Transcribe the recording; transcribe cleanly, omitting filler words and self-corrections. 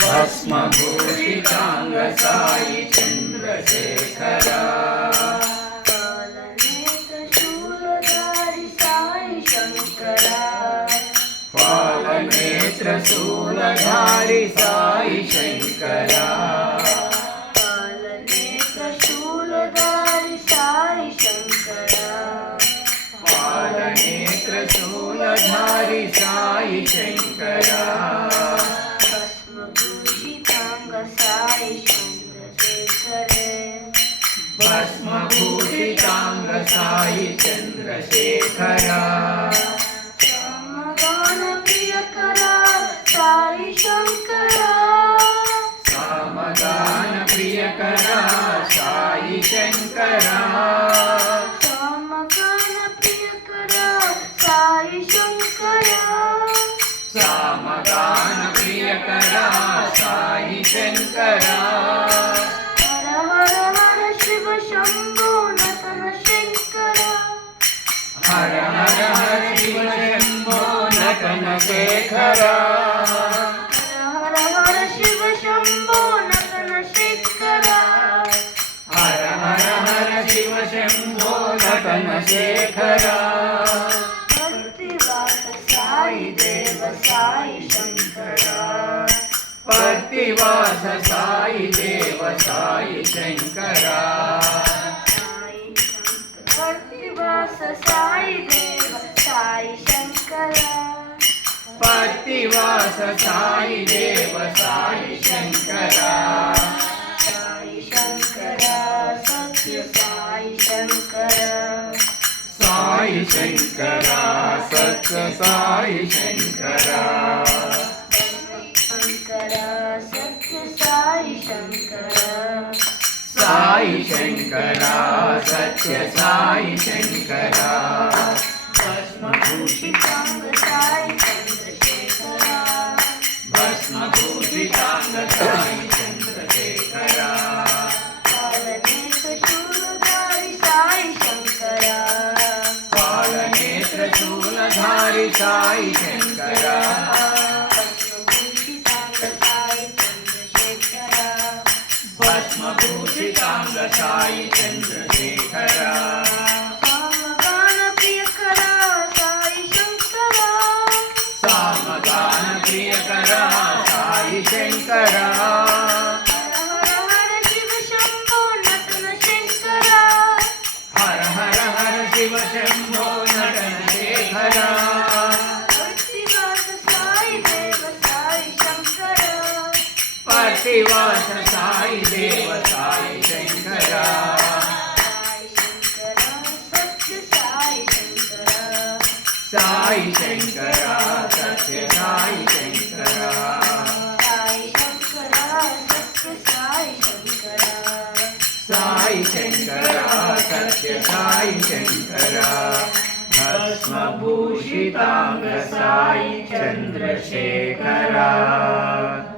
भस्मभूषितांग साई चंद्रशेखरा पालनेत्र शूलधारी साई शंकरा पालनेत्र शूलधारी साई शंकरा पालनेत्र शूलधारी साई शंकरा भस्मभूषितांग साई चंद्रशेखरे भस्मभूषितांग साई चंद्रशेखरा सामगान प्रियकरा साई शंकरा सामगान प्रियकरा साई शंकरा सामगान प्रियकरा साई शंकरा सामगान प्रियकरा साई शंकरा हर हर हर शिव शंभो नतन शंकरा हर हर हर शिव शंभो नटन शेखरा हर हर शिव शंभो नतन शंकरा हर हर हर शिव शंभो नटन शेखरा भक्तिवास साई देव साई शंकरा पतिवास साई देव साई शंकरा भक्तिवास साई देव साई शंकरा पतिवास साई देव साई शंकरा साई शंकरा सत्य साई शंकरा साई शंकरा सत्य साई शंकरा शंकरा सत्य साई शंकरा साई शंकरा सत्य साई शंकरा भस्मभूषितांग साई चंद्रशेखरा भस्मभूषितांग साई चंद्रशेखरा पालनेत्र शूलधारी साई शंकरा पालनेत्र शूलधारी साई शंकरा भस्मभूषितांग साई भस्मभूषितांग साई चंद्रशेखरा चंद्रशेखरा सामगान प्रियकरा साई शंकरा सामगान प्रियकरा साई शंकरा हर हर शिव शंभो नतन शंकरा हर हर हर शिव शंभो नटन शेखरा भक्तिवास साई देव साई शंकरा पतिवास साई देव साई शंकरा साई शंकरा सत्य साई शंकरा साई शंकरा सत्य साई शंकरा साई शंकरा सत्य साई शंकरा साई शंकरा सत्य साई शंकरा भस्मभूषितांग साई चंद्रशेखरा।